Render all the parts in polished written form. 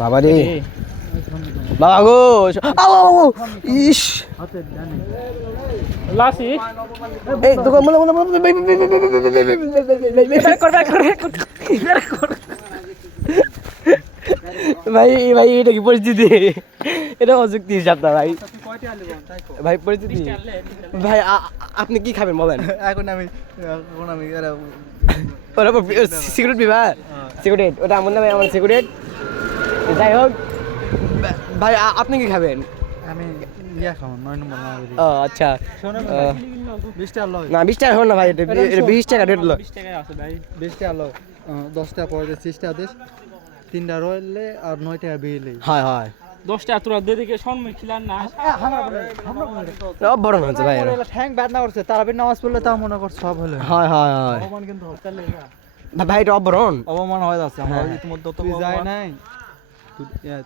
বাবা রে বাবা গো ইস লাসি এই দোকান বলে ভাই ভাই এটা কি পরিস্থিতি এটা অযুক্তি হিসাব না ভাই ভাই পরিস্থিতি ভাই আপনি কি খাবেন বলেন এখন আমি সিগারেট পিবা সিগারেট ওটা আমার না ভাই আমার সিগারেট যাই হোক ভাই আপনি কি খাবেন আমি ইয়া খাবো 9 নম্বর না ও আচ্ছা 20 টাকা লয় না 20 টাকা হল না ভাই এটা 20 টাকা রেট লো 20 টাকায় আছে ভাই 20 টাকা লয় 10 টাকা পরে 30 টাকা দিস 3টা রইলে আর 9 টাকা বিলে হয় হয় 10 টাকা তোরা দে দিকে সম্মুখ ছিলাম না বড় হচ্ছে ভাই ঠ্যাং ব্যাট না করছে তারাবির নামাজ পড়লে তা মনে কর সব হলো হয় হয় হয় অপমান কিন্তু হচ্ছে ভাই এটা অবরণ অপমান হয়ে যাচ্ছে আমরা ইতিমধ্যে তো যায় নাই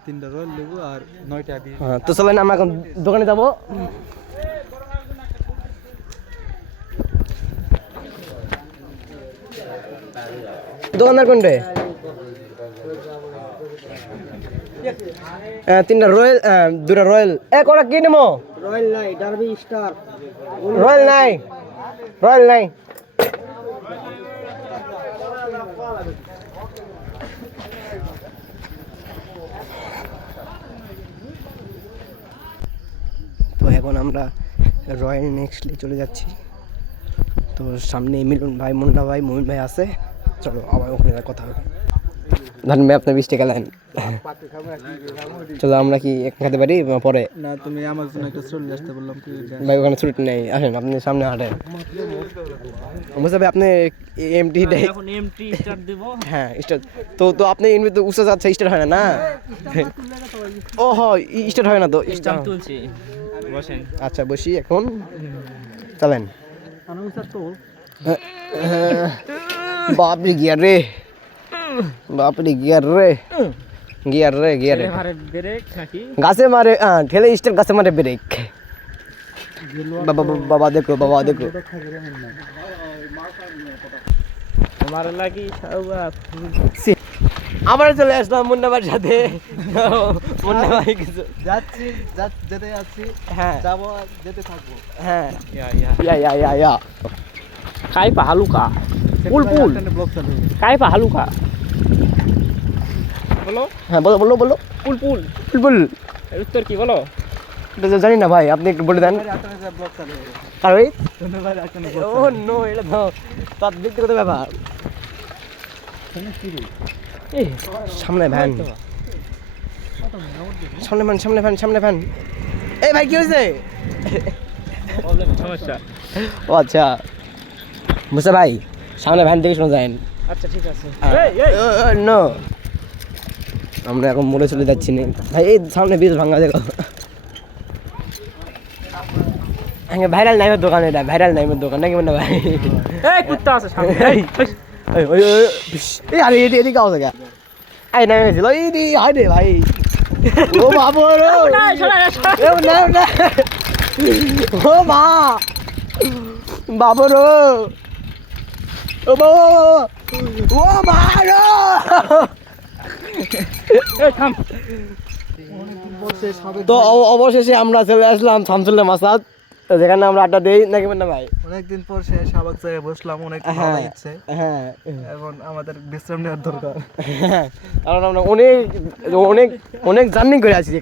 3টা রইল লেবু আর 9 টাকা বিল তো চলেন আমরা এখন দোকানে যাব দোকানদার কোনটা তিনটা রয়্যাল দুটা রয়্যাল কটা কি নেবো রয়্যাল নাই ডার্বি স্টার রয়্যাল নাই রয়্যাল নাই তো এখন আমরা রয়্যাল নেক্সটলি চলে যাচ্ছি তো সামনে মিলন ভাই মুন্না ভাই মমিন ভাই আছে চলো আবার ওখানে কথা হবে ধরেন ভাই আপনার 20 টাকা লাইন চলো আমরা কি এক খেতে পারি পরে না তুমি আমার জন্য একটা চলে আসতে বললাম কি ভাই ওখানে ছুটি নেই আসেন আপনি সামনে হাঁটেন বুঝতে ভাই আপনি এমটি এখন এমটি স্টার্ট দেব হ্যাঁ স্টার্ট তো তো আপনি এমনি তো উৎসাহ যাচ্ছে স্টার্ট হয় না না ও হয় স্টার্ট হয় না তো স্টার্ট তুলছি বসেন আচ্ছা বসি এখন চলেন বাপরে গিয়ার রে বাপরে গিয়ার রে গিয়ার রে গিয়ার রে মারে ব্রেক নাকি গাছে মারে ঠেলে স্টার গাছে মারে ব্রেক বাবা বাবা দেখো বাবা দেখো আমার লাগি সব আবার চলে আসলাম মুন্না ভাইয়ের সাথে মুন্না ভাই কিছু যাচ্ছি যেতে যাচ্ছি হ্যাঁ যাবো যেতে থাকবো হ্যাঁ ইয়া ইয়া কাই পা হালুকা পুল ব্লগ চালু কাই পা হালুকা বলো হ্যাঁ বলো বলো বলো পুল পুল বুলবুল এর উত্তর কি বলো এটা তো জানি না ভাই আপনি একটু বলে দেন ব্লগ চালু আর ওই ধন্যবাদ একটা ও নো এটা তো তার ব্যক্তিগত ব্যাপার এই সামনে ভ্যান সামনে ভ্যান সামনে ভ্যান সামনে ভ্যান এই ভাই কি হয়েছে সমস্যা ও আচ্ছা বুঝতে ভাই সামনে ভ্যান থেকে শোনা যায় আচ্ছা ঠিক আছে নো আমরা এখন মোড়ে চলে যাচ্ছি না ভাই এই সামনে বীজ ভাঙা দেখো ভাইরাল নাইমের দোকান এটা ভাইরাল নাইমের দোকান নাকি মনে ভাই এই কুত্তা আছে সামনে এই আরে এদিকে আও দেখা এই নামে ছিল এই দি হাই রে ভাই ও বাবা রে ও না না ও মা বাবা রে ও বাবা ও মা রে এই থাম তো অবশেষে আমরা চলে আসলাম শামসুল্লাহ মাসাদ যেখানে আমরা আড্ডা দেই নাকি না ভাই অনেকদিন পর সে শাহবাগ জায়গায় বসলাম অনেক ভালো লাগছে হ্যাঁ এখন আমাদের বিশ্রাম নেওয়ার দরকার কারণ আমরা অনেক অনেক অনেক জার্নি করে আছি